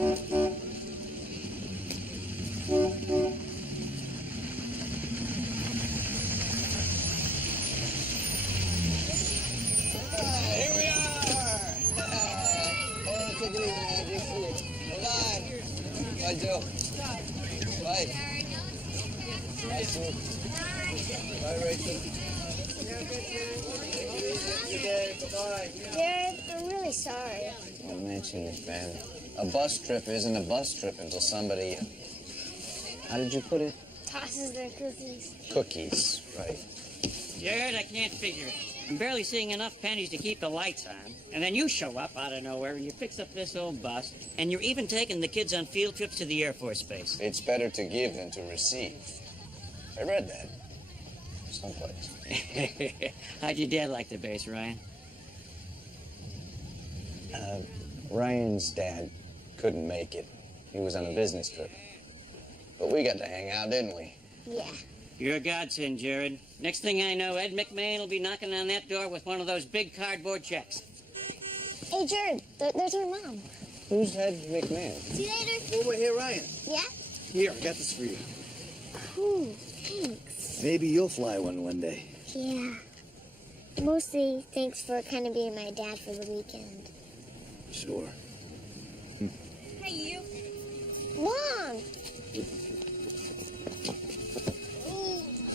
Here we are! Oh, take it easy, man. Drink food. Bye-bye. Bye, Joe. Bye. Bye, Sue. Bye, Rachel. Bye-bye. Jared, I'm really sorry. Don't mention it, man. A bus trip isn't a bus trip until somebody... How did you put it? Tosses their cookies. Cookies, right. Jared, I can't figure it. I'm barely seeing enough pennies to keep the lights on. And then you show up out of nowhere, you fix up this old bus, and you're even taking the kids on field trips to the Air Force Base. It's better to give than to receive. I read that someplace. How'd your dad like the base, Ryan? Ryan's dad couldn't make it. He was on a business trip. But we got to hang out, didn't we? Yeah. You're a godsend, Jared. Next thing I know, Ed McMahon will be knocking on that door with one of those big cardboard checks. Hey, Jared, there's our mom. Who's Ed McMahon? See you later. Over here, Ryan. Yeah? Here, I got this for you. Ooh, thanks. Maybe you'll fly one day. Yeah. Mostly thanks for kind of being my dad for the weekend. Sure. Hey, you. Mom!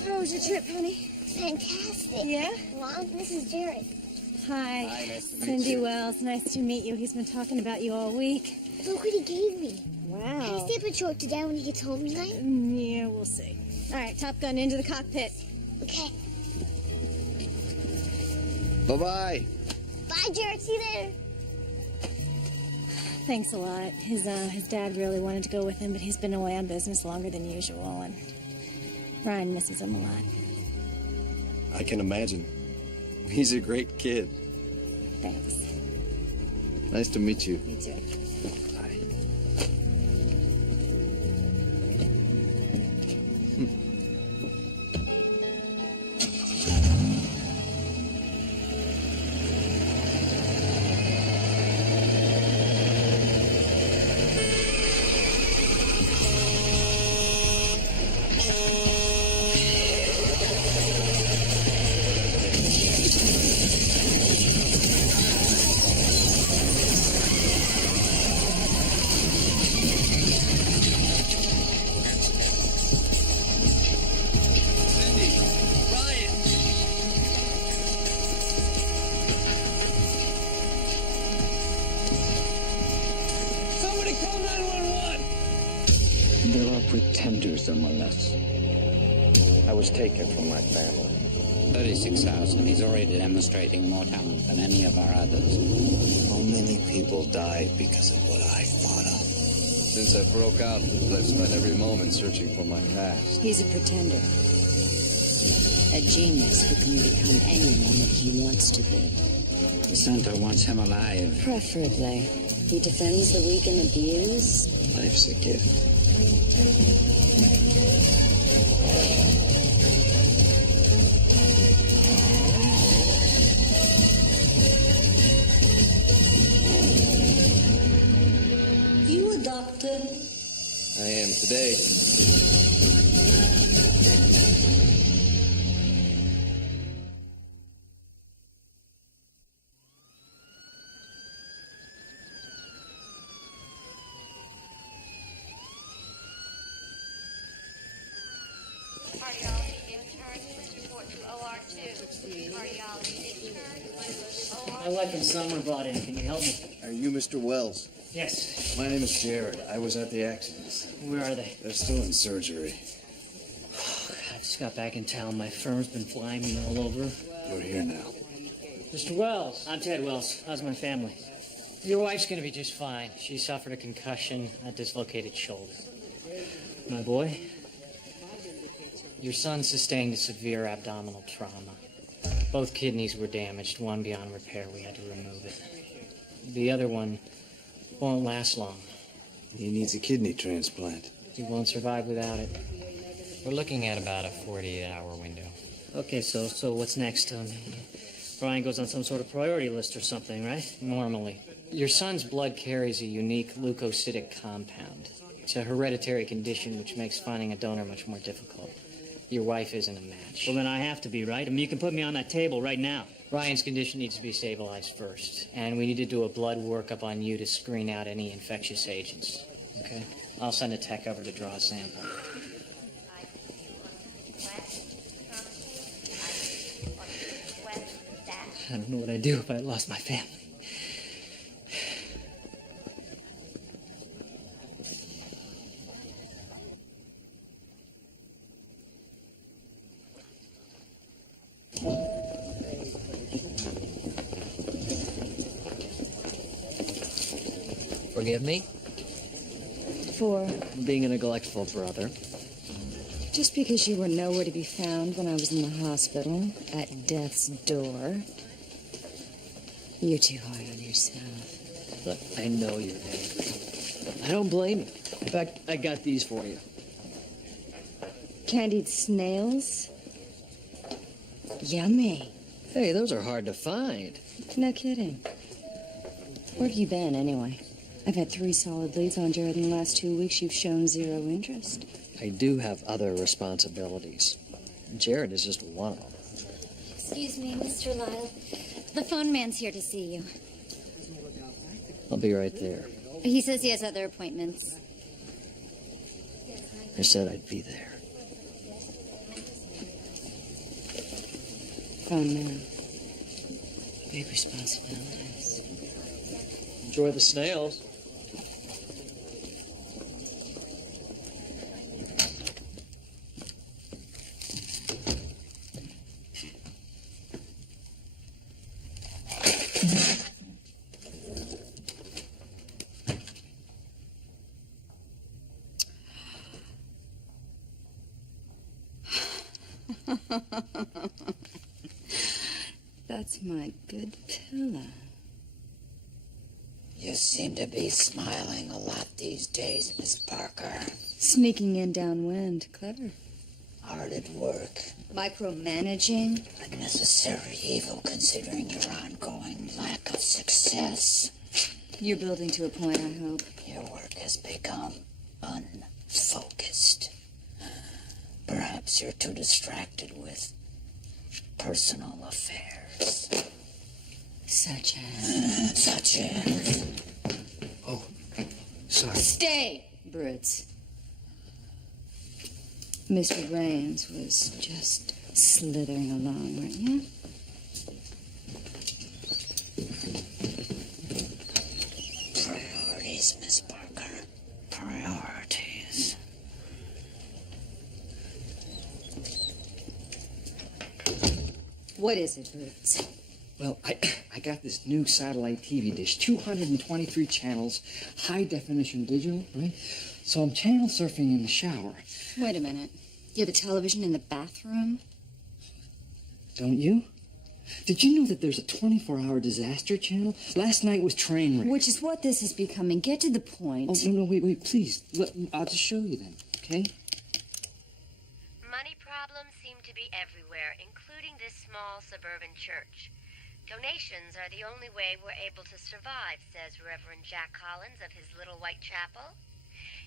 How was your trip, honey? Fantastic. Yeah? Mom, this is Jared. Hi. Hi, nice to meet Cindy you. Wells, nice to meet you. He's been talking about you all week. Look what he gave me. Wow. Can I stay up and show it to Dad when he gets home tonight? Yeah, we'll see. All right, Top Gun, into the cockpit. Okay. Bye-bye. Bye, Jared. See you later. Thanks a lot. His dad really wanted to go with him, but he's been away on business longer than usual, and Ryan misses him a lot. I can imagine. He's a great kid. Thanks. Nice to meet you. You too. Bye. There are pretenders among us. I was taken from my family. 36,000. He's already demonstrating more talent than any of our others. How many people died because of what I thought of? Since I broke out, I've spent every moment searching for my past. He's a pretender. A genius who can become anyone that he wants to be. The center wants him alive. Preferably. He defends the weak and abused. Life's a gift. You a doctor? I am today. My wife and son were brought in. Can you help me? Are you Mr. Wells? Yes. My name is Jared. I was at the accidents. Where are they? They're still in surgery. I just got back in town. My firm's been flying me all over. You're here now. Mr. Wells. I'm Ted Wells. How's my family? Your wife's gonna be just fine. She suffered a concussion, a dislocated shoulder. My boy, your son sustained a severe abdominal trauma. Both kidneys were damaged, one beyond repair. We had to remove it. The other one won't last long. He needs a kidney transplant. He won't survive without it. We're looking at about a 48-hour window. Okay, so what's next? Brian goes on some sort of priority list or something, right? Normally. Your son's blood carries a unique leukocytic compound. It's a hereditary condition which makes finding a donor much more difficult. Your wife isn't a match. Well, then I have to be, right? I mean, you can put me on that table right now. Ryan's condition needs to be stabilized first, and we need to do a blood workup on you to screen out any infectious agents. Okay? I'll send a tech over to draw a sample. I don't know what I'd do if I lost my family. Forgive me? For Being a neglectful brother. just because you were nowhere to be found when I was in the hospital, at death's door, you're too hard on yourself. Look, I know you're angry. I don't blame you. In fact, I got these for you. Candied snails? Yummy. Hey, those are hard to find. No kidding. Where have you been, anyway? I've had 3 solid leads on Jared in the last 2 weeks. You've shown 0 interest. I do have other responsibilities. Jared is just one of them. Excuse me, Mr. Lyle. The phone man's here to see you. I'll be right there. He says he has other appointments. I said I'd be there. Phone man. Big responsibilities. Enjoy the snails. That's my good pillow. You seem to be smiling a lot these days, Miss Parker. Sneaking in downwind. Clever. Hard at work. Micromanaging. A necessary evil considering your ongoing lack of success. You're building to a point, I hope. Your work has become unfocused. Perhaps you're too distracted with personal affairs. Such as? Such as? Oh, sorry. Stay, brutes. Mr. Raines was just slithering along, weren't you? Priorities, Miss Parker. Priorities. What is it, brutes? Well, I got this new satellite TV dish, 223 channels, high definition digital, right? So I'm channel surfing in the shower. Wait a minute. You have a television in the bathroom? Don't you? Did you know that there's a 24-hour disaster channel? Last night was train wreck. Which is what this is becoming. Get to the point. Oh, no, wait, please. I'll just show you then, okay? Money problems seem to be everywhere, including this small suburban church. Donations are the only way we're able to survive, says Reverend Jack Collins of his Little White Chapel.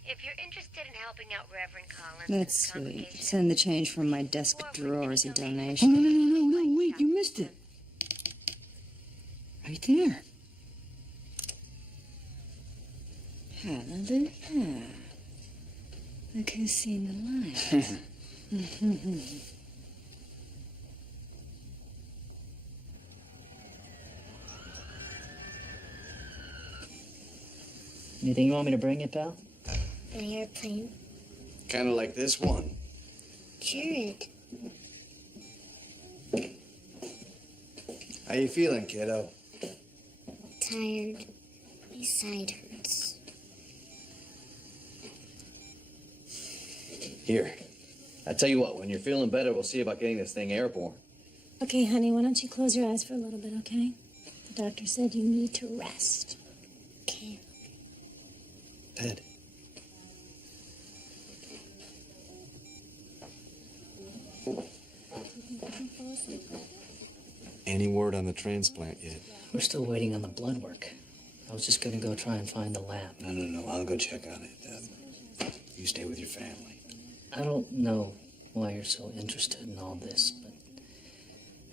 If you're interested in helping out Reverend Collins... That's sweet. Send the change from my desk drawer as a donation. Oh, no, wait, you missed it. Right there. Hallelujah. Look who's seen the light. Anything you want me to bring you, pal? An airplane. Kind of like this one. Jared. How you feeling, kiddo? Tired. My side hurts. Here. I tell you what, when you're feeling better, we'll see about getting this thing airborne. Okay, honey, why don't you close your eyes for a little bit, okay? The doctor said you need to rest. Okay. Ted. Any word on the transplant yet? We're still waiting on the blood work. I was just gonna go try and find the lab. No. I'll go check on it. You stay with your family. I don't know why you're so interested in all this, but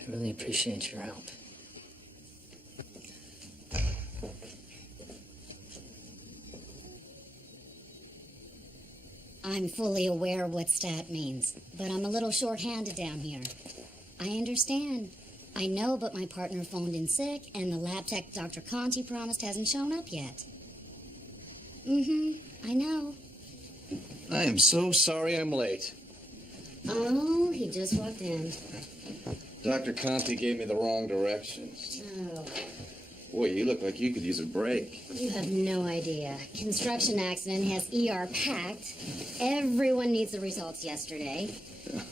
I really appreciate your help. I'm fully aware of what stat means, but I'm a little short-handed down here. I understand. I know, but my partner phoned in sick, and the lab tech Dr. Conti promised hasn't shown up yet. I know. I am so sorry I'm late. Oh, he just walked in. Dr. Conti gave me the wrong directions. Oh, Boy, you look like you could use a break. you have no idea. Construction accident has ER packed. Everyone needs the results yesterday.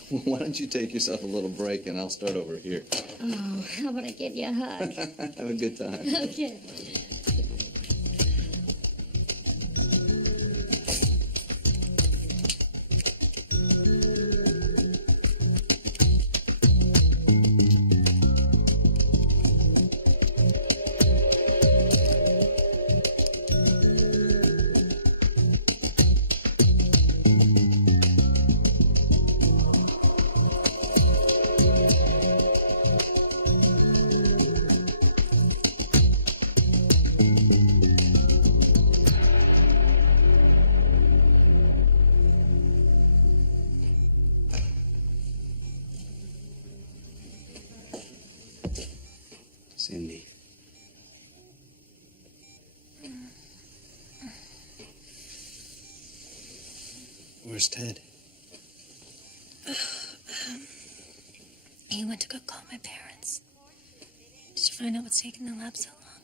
Why don't you take yourself a little break and I'll start over here. Oh, how about I give you a hug? Have a good time. Okay. Cindy. Where's Ted? He went to go call my parents. Did you find out what's taking the lab so long?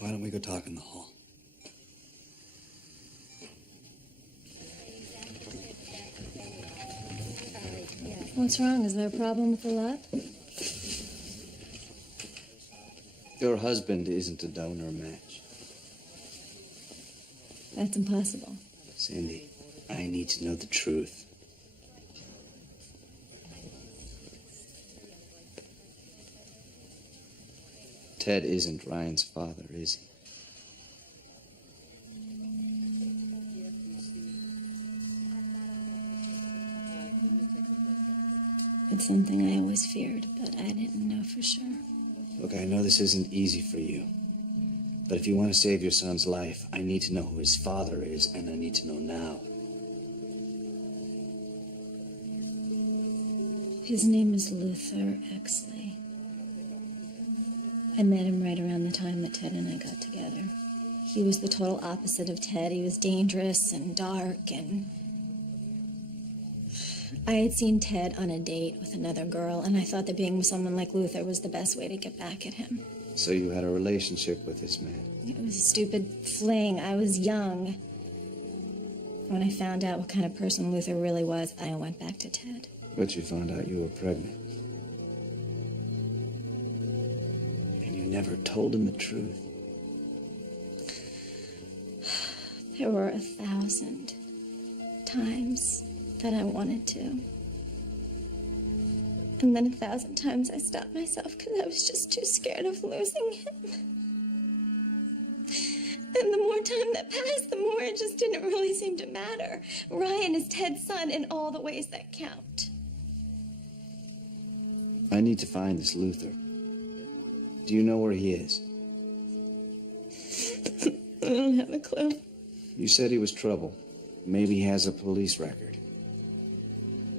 Why don't we go talk in the hall? What's wrong? Is there a problem with the lab? Your husband isn't a donor match. That's impossible. Cindy, I need to know the truth. Ted isn't Ryan's father, is he? It's something I always feared, but I didn't know for sure. Look, I know this isn't easy for you. But if you want to save your son's life, I need to know who his father is, and I need to know now. His name is Luther Exley. I met him right around the time that Ted and I got together. He was the total opposite of Ted. He was dangerous and dark, and I had seen Ted on a date with another girl, and I thought that being with someone like Luther was the best way to get back at him. So you had a relationship with this man? It was a stupid fling. I was young. When I found out what kind of person Luther really was, I went back to Ted. But you found out you were pregnant. And you never told him the truth. There were 1,000 times that I wanted to. And then 1,000 times I stopped myself because I was just too scared of losing him. And the more time that passed, the more it just didn't really seem to matter. Ryan is Ted's son in all the ways that count. I need to find this Luther. Do you know where he is? I don't have a clue. You said he was trouble. Maybe he has a police record.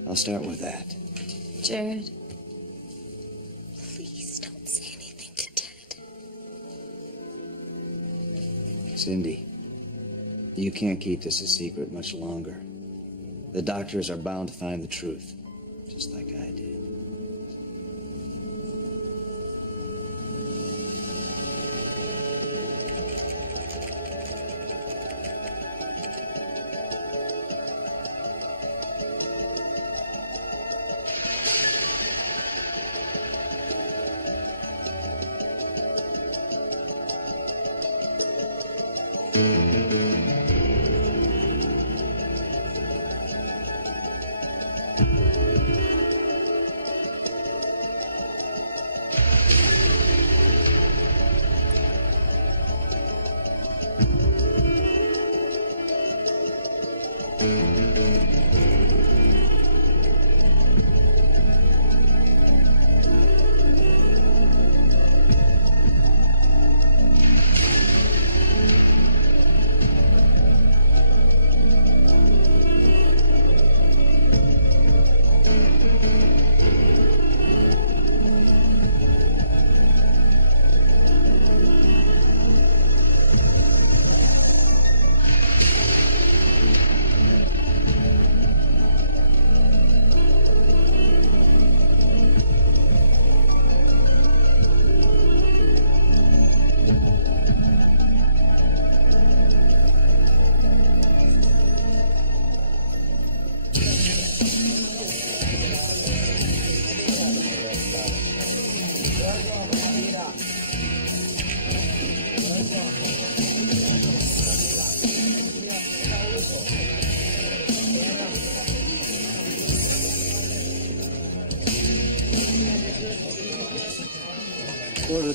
I'll start with that. Jared, please don't say anything to Ted. Cindy, you can't keep this a secret much longer. The doctors are bound to find the truth, just like I did.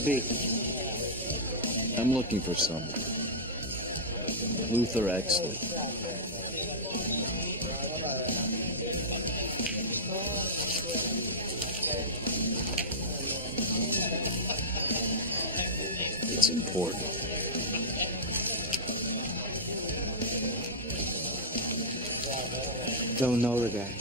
be? I'm looking for someone. Luther Exley. It's important. Don't know the guy.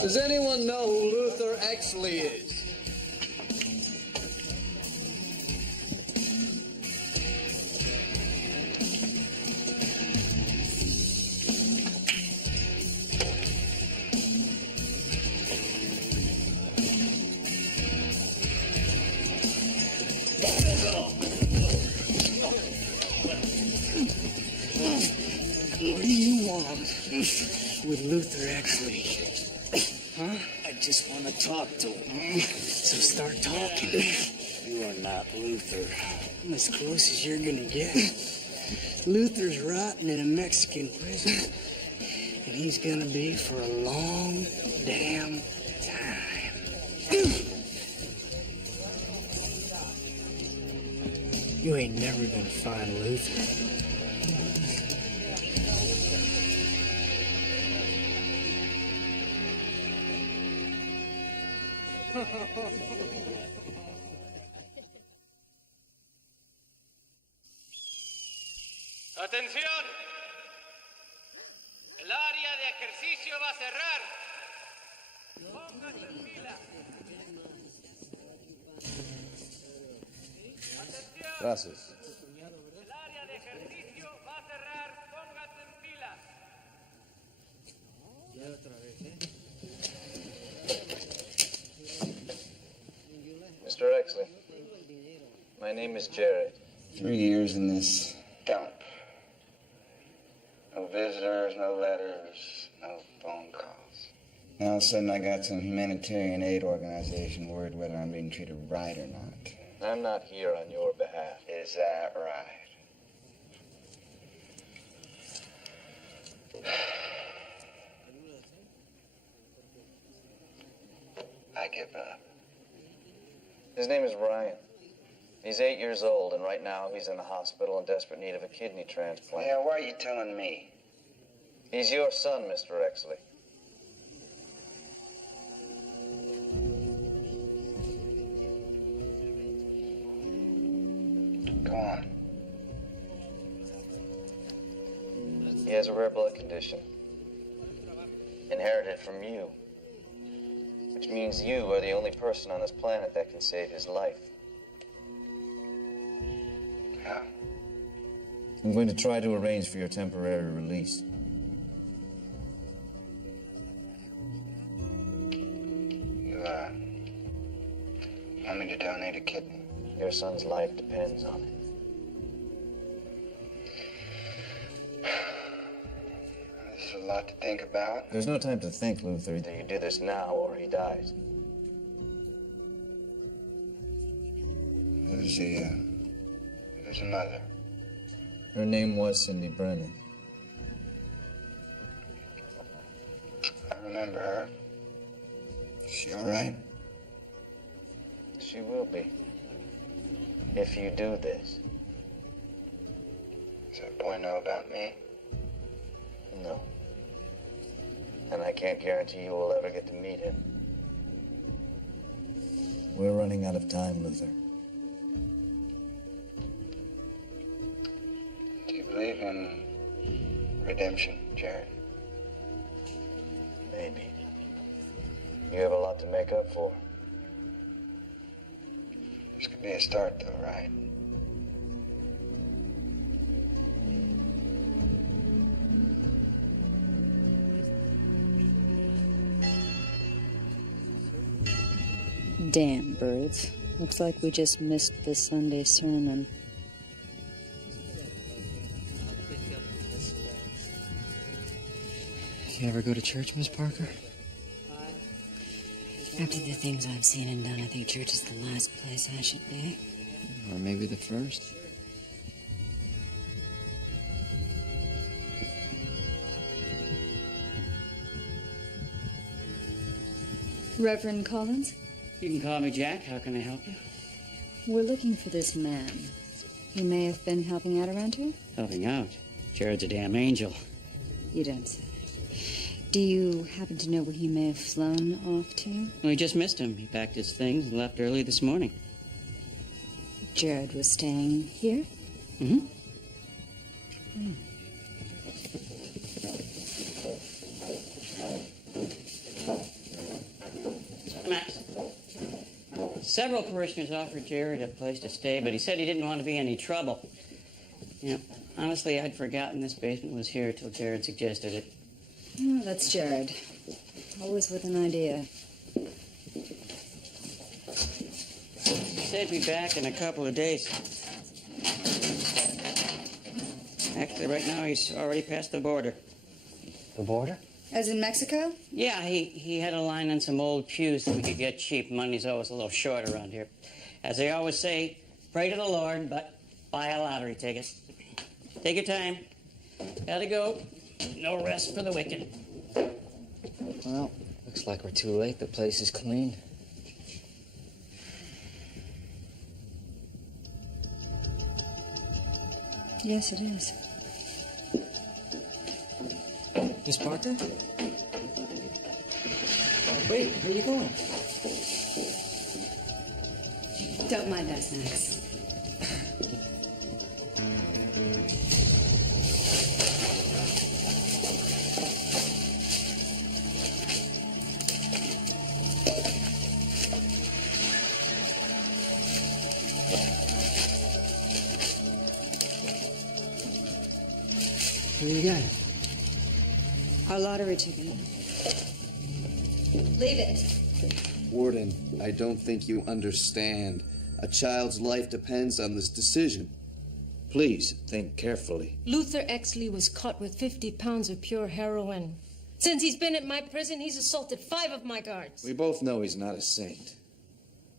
Does anyone know who Luther Exley is? What do you want with Luther Exley? Huh? I just want to talk to him. So start talking. You are not Luther. I'm as close as you're gonna get. Luther's rotting in a Mexican prison, and he's gonna be for a long damn time. You ain't never gonna find Luther. ¡Atención! El área de ejercicio va a cerrar. Pónganse en fila. ¡Atención! Gracias. El área de ejercicio va a cerrar. Pónganse en fila. Ya otra vez, Mr. Exley, my name is Jared. 3 years in this dump. No visitors, no letters, no phone calls. Now all of a sudden I got some humanitarian aid organization worried whether I'm being treated right or not. I'm not here on your behalf. Is that right? I give up. His name is Ryan. He's 8 years old, and right now he's in the hospital in desperate need of a kidney transplant. Yeah, why are you telling me? He's your son, Mr. Exley. Go on. He has a rare blood condition. Inherited from you. Which means you are the only person on this planet that can save his life. How? I'm going to try to arrange for your temporary release. You, want me to donate a kidney? Your son's life depends on it. This is a lot to think about. There's no time to think, Luther. Either you do this now or he dies. Who's the mother? Her name was Cindy Brennan. I remember her. Is she all right? She will be. If you do this. Does that boy know about me? No. And I can't guarantee you will ever get to meet him. We're running out of time, Luther. Do you believe in redemption, Jared? Maybe. You have a lot to make up for. This could be a start, though, right? Damn birds. Looks like we just missed the Sunday sermon. You ever go to church, Miss Parker? After the things I've seen and done, I think church is the last place I should be. Or maybe the first? Reverend Collins? You can call me Jack. How can I help you? We're looking for this man. He may have been helping out around here? Helping out? Jared's a damn angel. You don't say. Do you happen to know where he may have flown off to? Well, we just missed him. He packed his things and left early this morning. Jared was staying here? Mm-hmm. Hmm. Max. Several parishioners offered Jared a place to stay, but he said he didn't want to be any trouble. You know, honestly, I'd forgotten this basement was here till Jared suggested it. Oh, that's Jared. Always with an idea. He said he'd be back in a couple of days. Actually, right now, he's already passed the border. The border? As in Mexico? Yeah, he had a line on some old pews that we could get cheap. Money's always a little short around here. As they always say, pray to the Lord, but buy a lottery ticket. Take your time. Gotta go. No rest for the wicked. Well, looks like we're too late. The place is clean. Yes, it is. Miss Parker? Wait, where are you going? Don't mind us, Max. What do you got? Our lottery ticket. Leave it. Warden, I don't think you understand. A child's life depends on this decision. Please, think carefully. Luther Exley was caught with 50 pounds of pure heroin. Since he's been at my prison, he's assaulted 5 of my guards. We both know he's not a saint.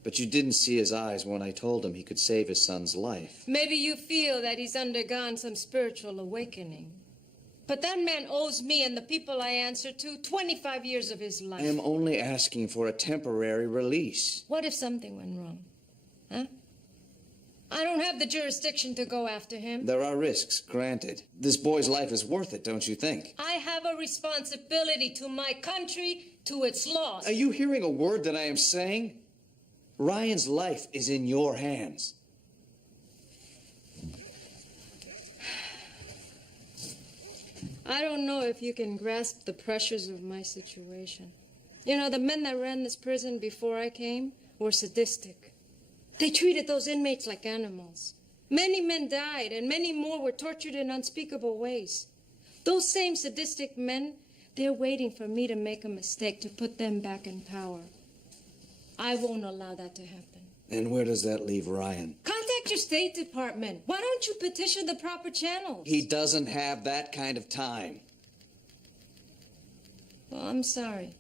But you didn't see his eyes when I told him he could save his son's life. Maybe you feel that he's undergone some spiritual awakening. But that man owes me and the people I answer to 25 years of his life. I am only asking for a temporary release. What if something went wrong? Huh? I don't have the jurisdiction to go after him. There are risks, granted. This boy's life is worth it, don't you think? I have a responsibility to my country, to its laws. Are you hearing a word that I am saying? Ryan's life is in your hands. I don't know if you can grasp the pressures of my situation. You know, the men that ran this prison before I came were sadistic. They treated those inmates like animals. Many men died, and many more were tortured in unspeakable ways. Those same sadistic men, they're waiting for me to make a mistake to put them back in power. I won't allow that to happen. And where does that leave Ryan? Contact your State Department. Why don't you petition the proper channels? He doesn't have that kind of time. Well, I'm sorry.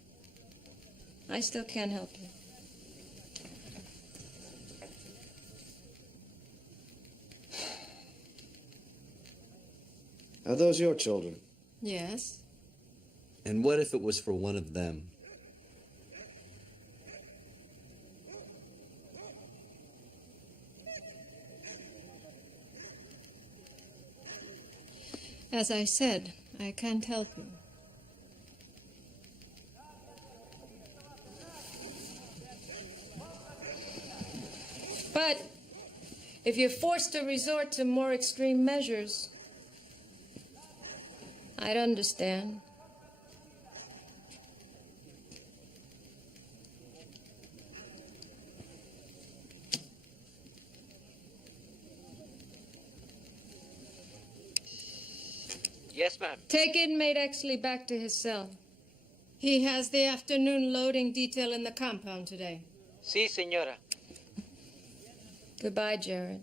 I still can't help you. Are those your children? Yes. And what if it was for one of them? As I said, I can't help you. But if you're forced to resort to more extreme measures, I'd understand. Yes, ma'am. Take inmate Exley back to his cell. He has the afternoon loading detail in the compound today. Sí, señora. Goodbye, Jared.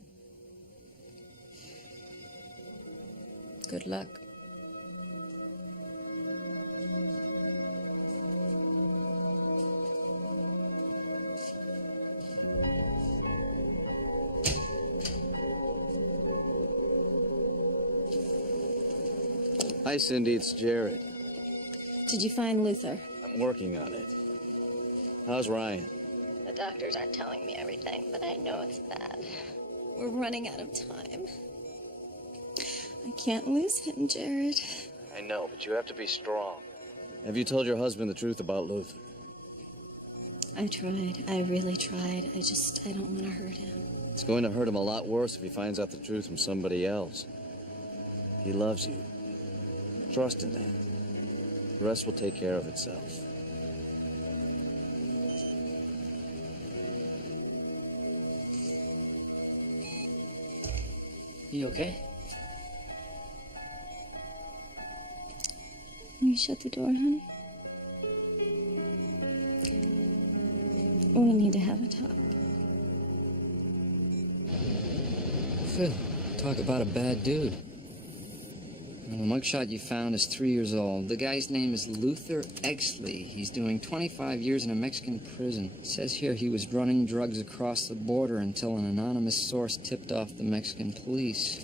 Good luck. Hi, Cindy, it's Jared. Did you find Luther? I'm working on it. How's Ryan? The doctors aren't telling me everything, but I know it's bad. We're running out of time. I can't lose him, Jared. I know, but you have to be strong. Have you told your husband the truth about Luther? I tried. I really tried. I don't want to hurt him. It's going to hurt him a lot worse if he finds out the truth from somebody else. He loves you. Trust in that. The rest will take care of itself. You okay? Will you shut the door, honey? We need to have a talk. Phil, talk about a bad dude. Well, the mugshot you found is 3 years old. The guy's name is Luther Exley. He's doing 25 years in a Mexican prison. It says here he was running drugs across the border until an anonymous source tipped off the Mexican police.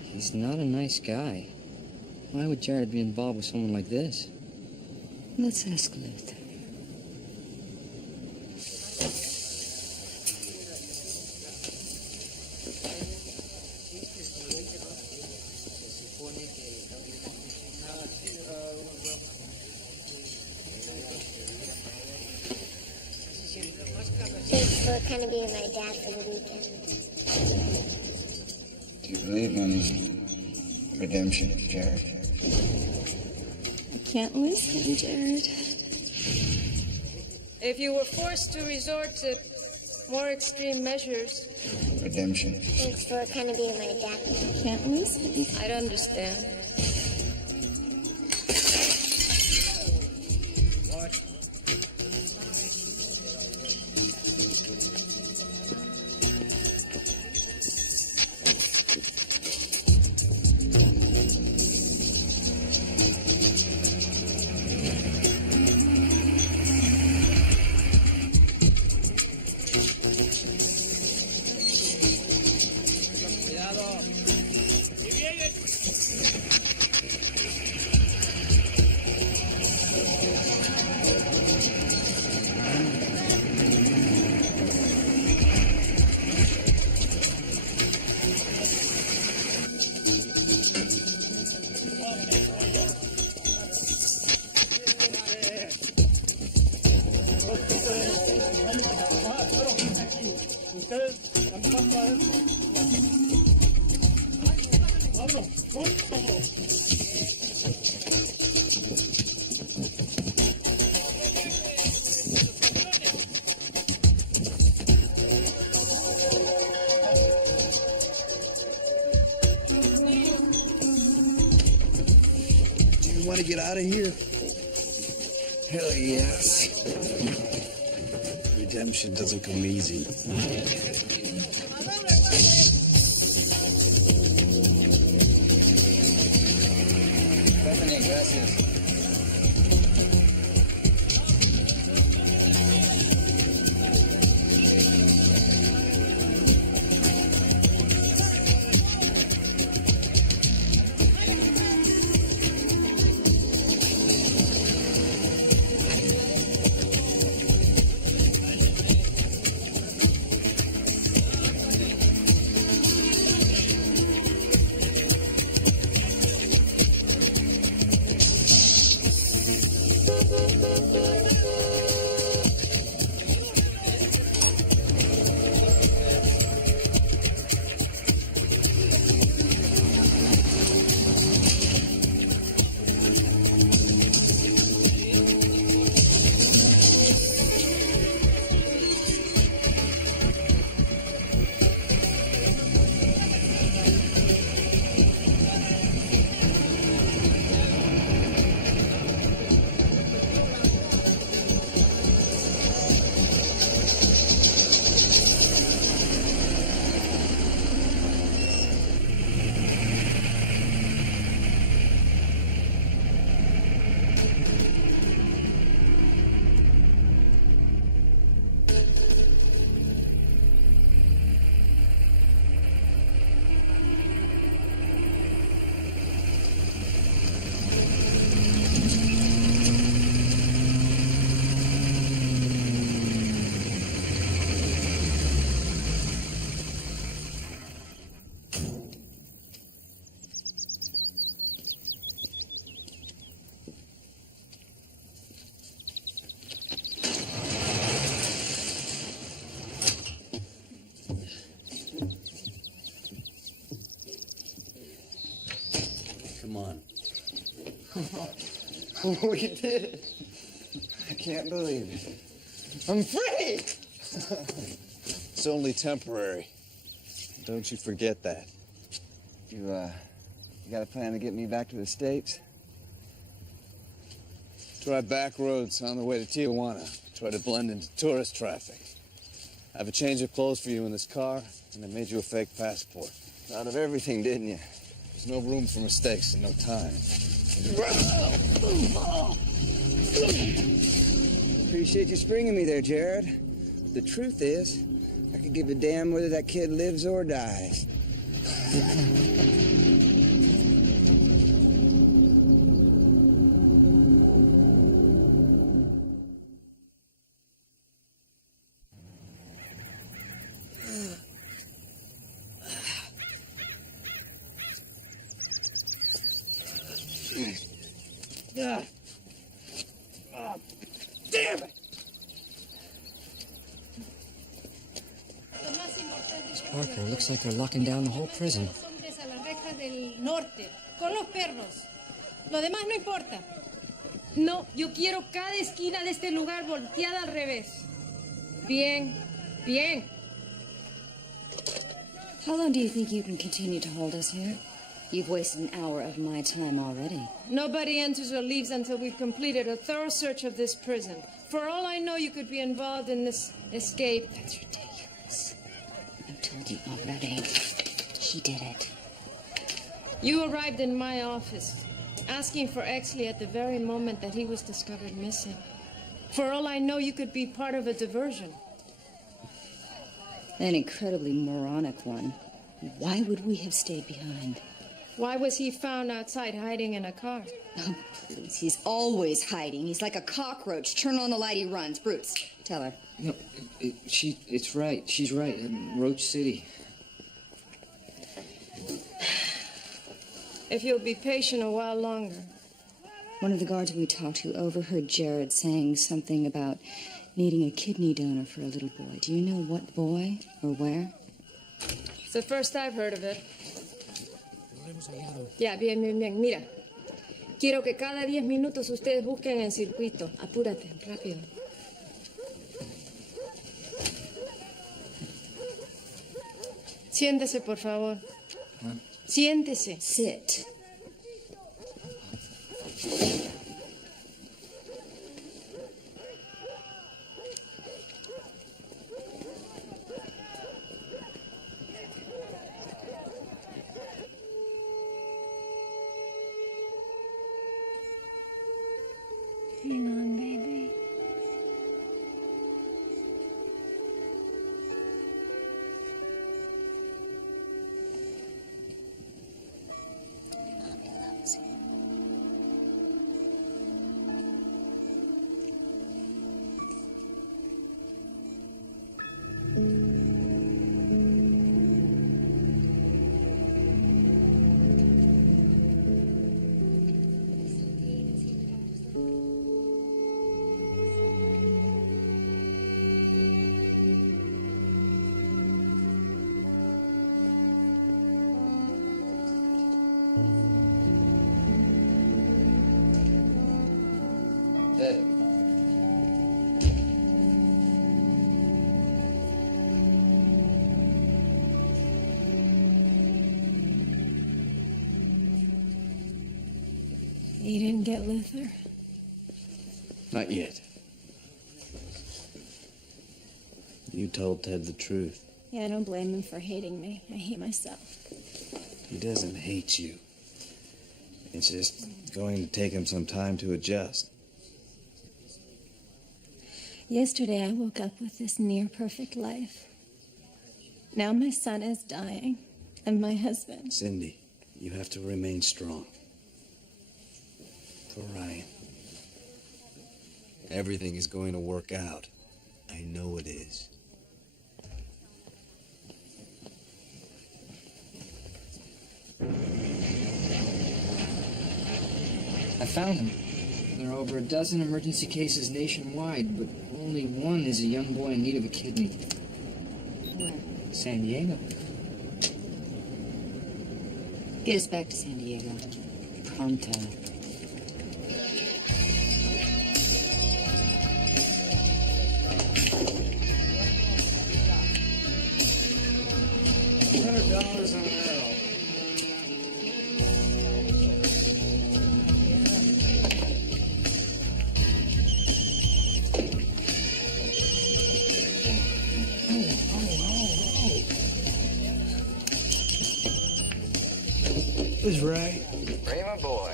He's not a nice guy. Why would Jared be involved with someone like this? Let's ask Luther. Thanks for kind of being my dad for the weekend. Do you believe in redemption, Jared? I can't lose him, Jared. If you were forced to resort to more extreme measures, Redemption. Thanks for kind of being my dad. I can't lose him. I'd understand. Want to get out of here? Hell yes. Redemption doesn't come easy. Bethany, gracias. We did. I can't believe it. I'm free! It's only temporary. Don't you forget that. You got a plan to get me back to the States? Drive back roads on the way to Tijuana. Try to blend into tourist traffic. I have a change of clothes for you in this car, and I made you a fake passport. Out of everything, didn't you? There's no room for mistakes and no time. Appreciate you springing me there, Jared. The truth is, I could give a damn whether that kid lives or dies. Damn it! Parker, looks like they're locking down the whole prison. Con los perros. Lo demás no importa. No, yo quiero cada esquina de este lugar volteada al revés. Bien, bien. How long do you think you can continue to hold us here? You've wasted an hour of my time already. Nobody enters or leaves until we've completed a thorough search of this prison. For all I know, you could be involved in this escape. That's ridiculous. I've told you already. He did it. You arrived in my office, asking for Exley at the very moment that he was discovered missing. For all I know, you could be part of a diversion. An incredibly moronic one. Why would we have stayed behind? Why was he found outside hiding in a car? Oh, please. He's always hiding. He's like a cockroach. Turn on the light, he runs. Brutes, tell her. No, it's right. She's right. Roach City. If you'll be patient a while longer. One of the guards we talked to overheard Jared saying something about needing a kidney donor for a little boy. Do you know what boy or where? It's the first I've heard of it. Ya, bien, bien, bien. Mira, quiero que cada 10 minutos ustedes busquen el circuito. Apúrate, rápido. Siéntese, por favor. Huh? Siéntese. Sit. Hang on, baby. Mommy loves you. Ted. You didn't get Luther? Not yet. You told Ted the truth. Yeah, I don't blame him for hating me. I hate myself. He doesn't hate you. It's just going to take him some time to adjust. Yesterday, I woke up with this near-perfect life. Now my son is dying, and my husband. Cindy, you have to remain strong. For Ryan. Everything is going to work out. I know it is. I found him. There are over a dozen emergency cases nationwide, but only one is a young boy in need of a kidney. Where? San Diego. Get us back to San Diego. Pronto. is Ray. Ray, my boy.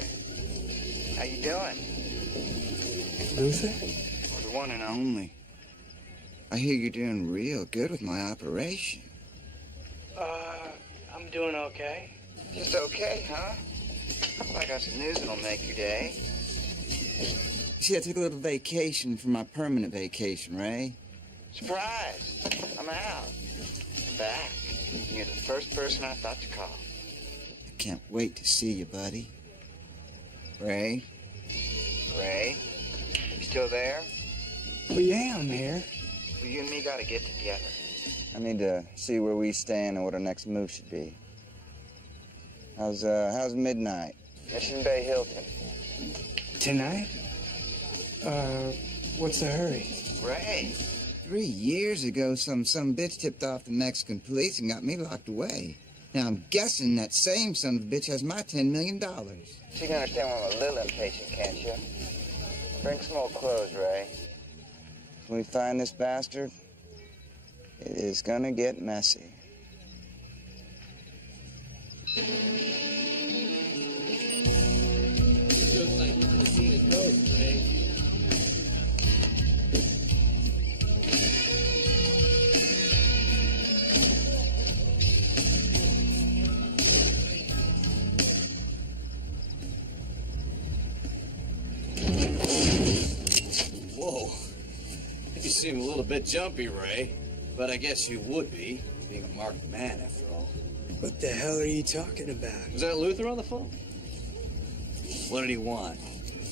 How you doing? Luther? The one and only. I hear you're doing real good with my operation. I'm doing okay. Just okay, huh? Well, I got some news that'll make your day. You see, I took a little vacation from my permanent vacation, Ray. Surprise! I'm out. I'm back. You're the first person I thought to call. I can't wait to see you, buddy. Ray? Ray? You still there? Well, yeah, I'm here. Well, you and me gotta get together. I need to see where we stand and what our next move should be. How's midnight? Mission Bay Hilton. Tonight? What's the hurry? Ray, 3 years ago, some bitch tipped off the Mexican police and got me locked away. Now, I'm guessing that same son of a bitch has my $10 million. So you can understand why I'm a little impatient, can't you? Bring some old clothes, Ray. When we find this bastard, it is gonna get messy. Looks like we're gonna see the ghost, Ray. Whoa. You seem a little bit jumpy, Ray. But I guess you would be, being a marked man, after all. What the hell are you talking about? Was that Luther on the phone? What did he want?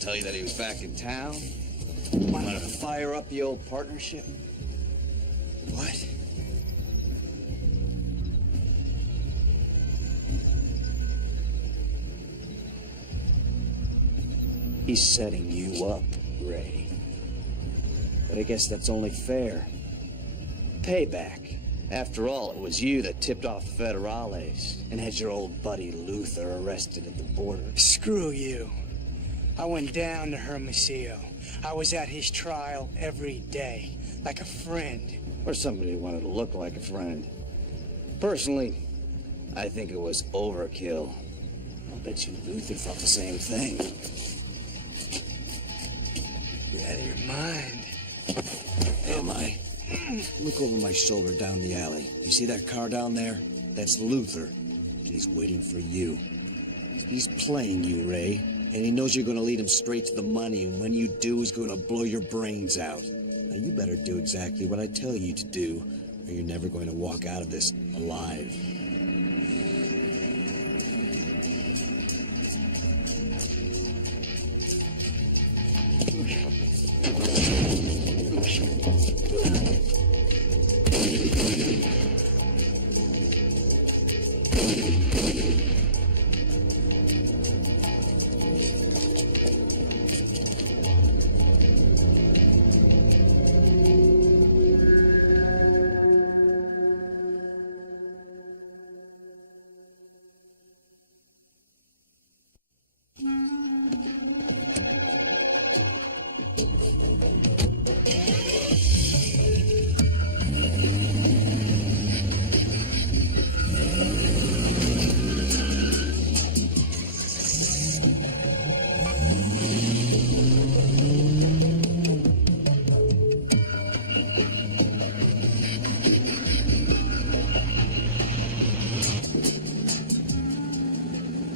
Tell you that he was back in town? Wanted to fire up the old partnership? What? He's setting you up, Ray. But I guess that's only fair. Payback. After all, it was you that tipped off the Federales and had your old buddy Luther arrested at the border. Screw you. I went down to Hermosillo. I was at his trial every day, like a friend. Or somebody who wanted to look like a friend. Personally, I think it was overkill. I'll bet you Luther felt the same thing. You're out of your mind. Am I? Look over my shoulder down the alley. You see that car down there? That's Luther, and he's waiting for you. He's playing you, Ray, and he knows you're going to lead him straight to the money, and when you do, he's going to blow your brains out. Now, you better do exactly what I tell you to do, or you're never going to walk out of this alive.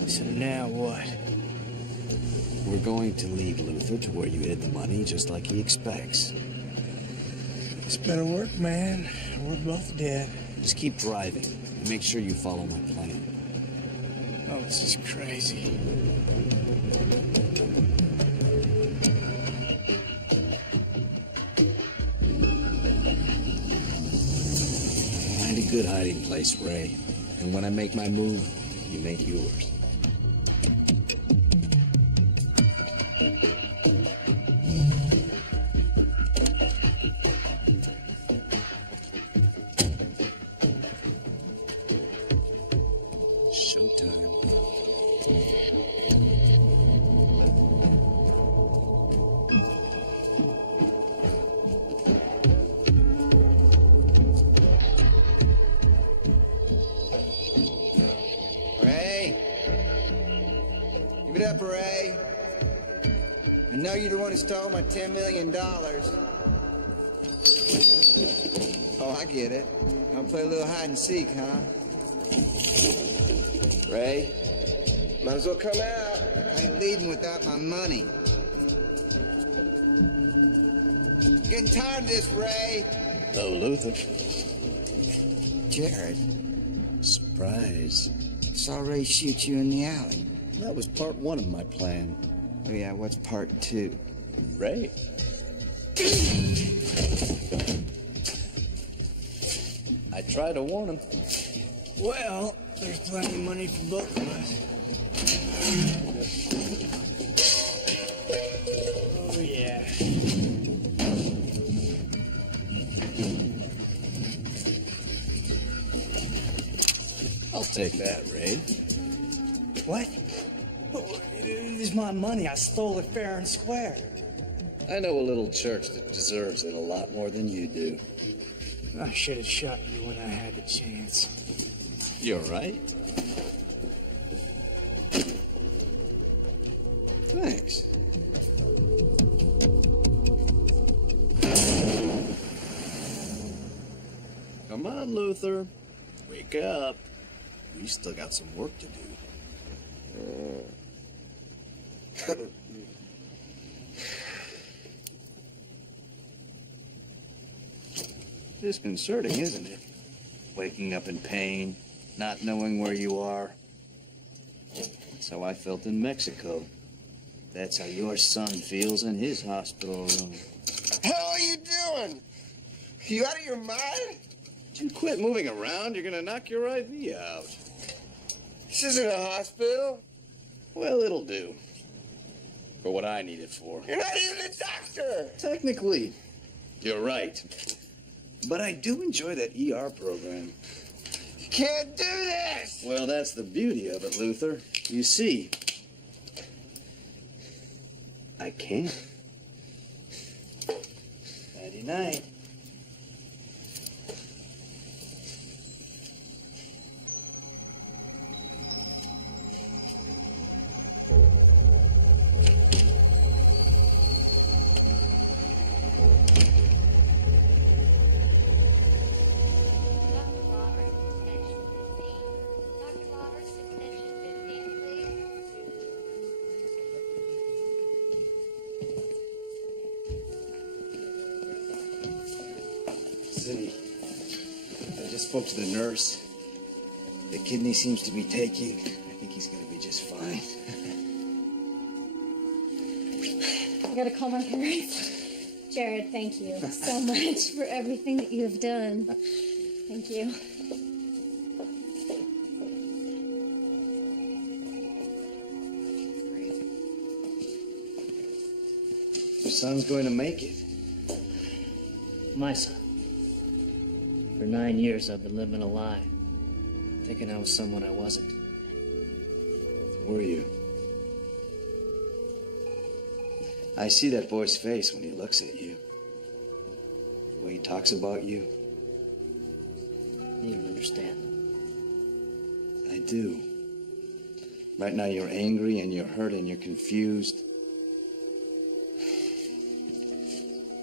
So now what? We're going to lead Luther to where you hid the money, just like he expects. It's better work, man. We're both dead. Just keep driving and make sure you follow my plan. Oh, this is crazy. Find a good hiding place, Ray. And when I make my move, you make yours. Showtime. Ray? you're the one who stole my $10 million. Oh, I get it. Gonna play a little hide and seek, huh? Ray, might as well come out. I ain't leaving without my money. Getting tired of this, Ray. Hello, Luther. Jared, Surprise. saw Ray shoot you in the alley. That was part one of my plan. Oh yeah, what's part two? Ray. I tried to warn him. Well, there's plenty of money for both of us. Oh, yeah. I'll take that, Ray. What? It is my money. I stole it fair and square. I know a little church that deserves it a lot more than you do. I should have shot you when I had the chance. You're right. Thanks. Come on, Luther. Wake up. We still got some work to do. Disconcerting, isn't it? Waking up in pain, not knowing where you are. That's how I felt in Mexico. That's how your son feels in his hospital room. Hell are you doing? You out of your mind? You quit moving around, you're gonna knock your IV out. This isn't a hospital. Well, it'll do. For what I need it for. You're not even a doctor. Technically, you're right. But I do enjoy that ER program. You can't do this. Well, that's the beauty of it, Luther. You see, I can. Nighty-night. City. I just spoke to the nurse. The kidney seems to be taking. I think he's gonna be just fine. I gotta call my parents. Jared, thank you so much for everything that you have done. Thank you. Your son's going to make it. My son. For 9 years, I've been living a lie, thinking I was someone I wasn't. Were you? I see that boy's face when he looks at you. The way he talks about you. You don't understand. I do. Right now you're angry and you're hurt and you're confused.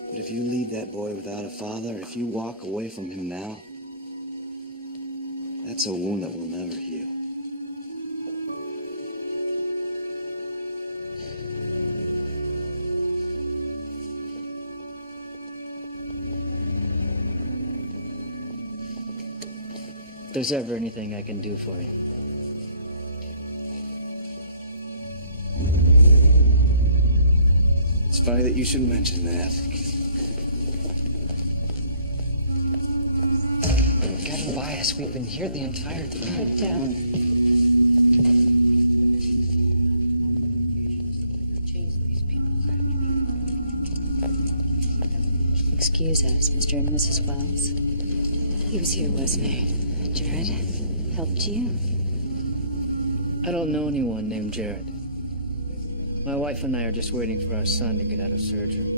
But if you leave that boy without a father, if you walk away from him now, that's a wound that will never heal. If there's ever anything I can do for you, it's funny that you should mention that. Gotten by us. We've been here the entire time. Put down. Excuse us, Mr. and Mrs. Wells. He was here, wasn't he? Jared helped you? I don't know anyone named Jared. My wife and I are just waiting for our son to get out of surgery.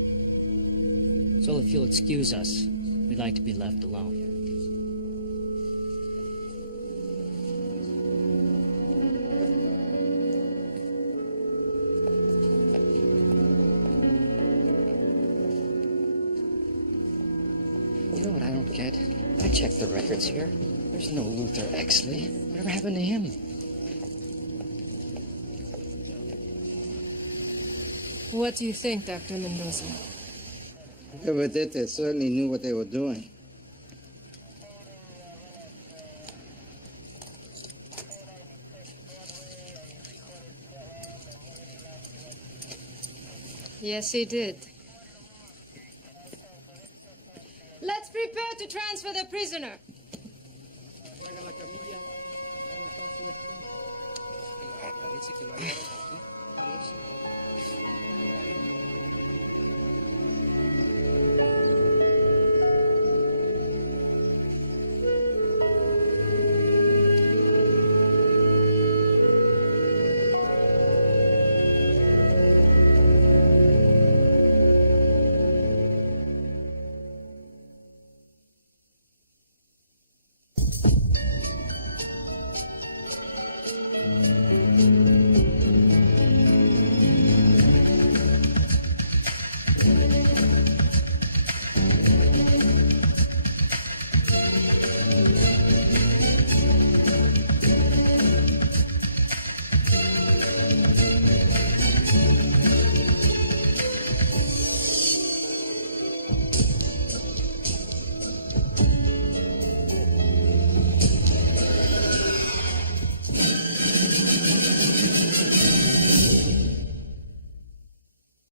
So if you'll excuse us, we'd like to be left alone. You know what I don't get? I checked the records here. There's no Luther Exley. Whatever happened to him? What do you think, Dr. Mendoza? Whoever did this certainly knew what they were doing. Yes, he did. Let's prepare to transfer the prisoner.